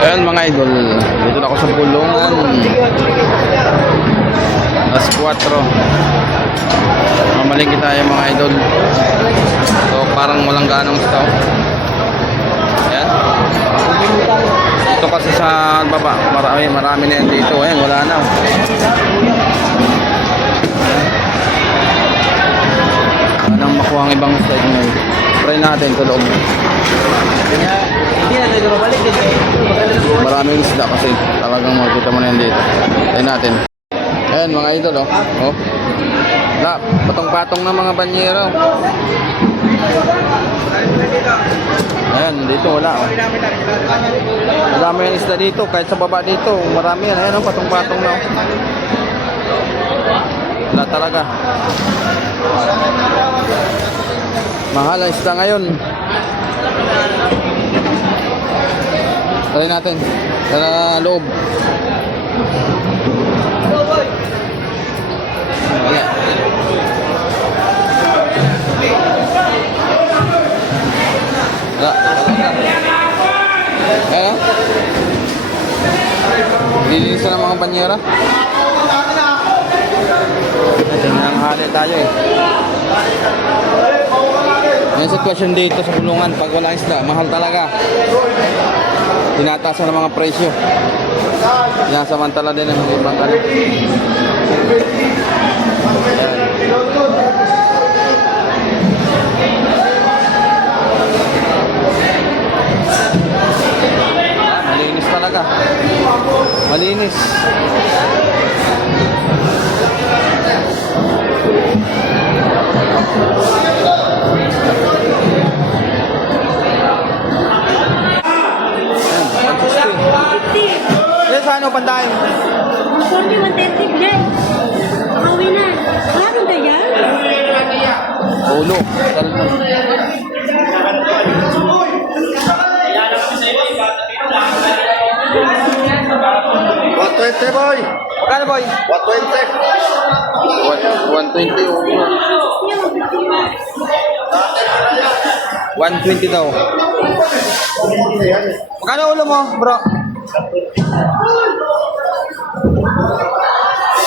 Ayan mga idol, dito na ako sa Bulungan. Alas 4. Mamalingki tayo mga idol. So parang walang ganong staw. Ayan. Dito kasi sa baba, marami na yan dito. Ayan, wala na. Anong makuha ang ibang side ngayon. Try natin sa loob. Hindi na tayo mabalik din. Maraming isda kasi talagang makikita mo na yan dito. Try natin. Ayan mga idol, oh. Oh. Wala, patong-patong ng mga banyero. Ayan, dito wala, oh. Madami yung isda dito, kahit sa baba dito, marami yan. Ayan, oh, patong-patong na, oh. Wala talaga. Mahal ang isda ngayon. Try natin sa loob. Wala. Wala. Ayan. Lilinis na ng mga banyera. Nanghali tayo eh. Yung sitwasyon dito sa Bulungan, pag walang isda, mahal talaga. Tinataas ng mga presyo. Sinasamantala din ang ibang kalit. Malinis talaga. Malinis. Ano pandahin? 41.30 dyan. Makawi na. Wala rin ba yan? Ulo. What 20 boy? Magkano boy? What 20? 120 daw. Magkano ulo mo, bro?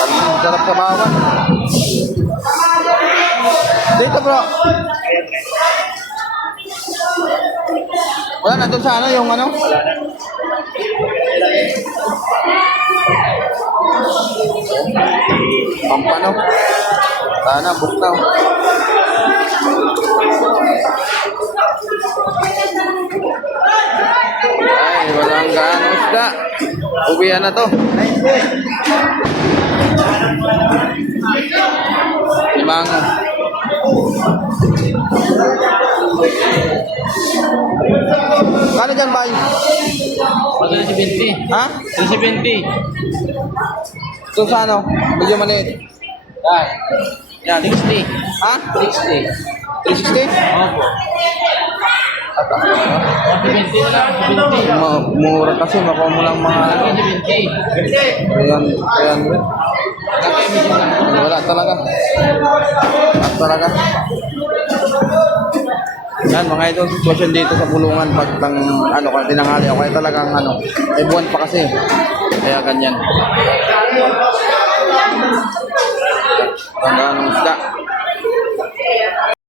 Ang sarap sa bawan. Dito, bro. Wala na doon sa ano, yung ano? Pampano. Sana, busta. Ay, walang gaano isda. Uwian na to. Limang. Kano dyan, bay? 370. Ha? 370. Ito sa ano? Medyo maliit. Yan. 60. Ha? 60. 360? Opo. 170 na lang. Mura kasi, makuha mo lang mga... 170. Ayan. Wala talaga. Wala talaga. Yan mga idol, sitwasyon dito sa Bulungan pag ano, kung tinanghali o kaya talagang ano, may buwan pa kasi. Kaya ganyan. Hanggang isda.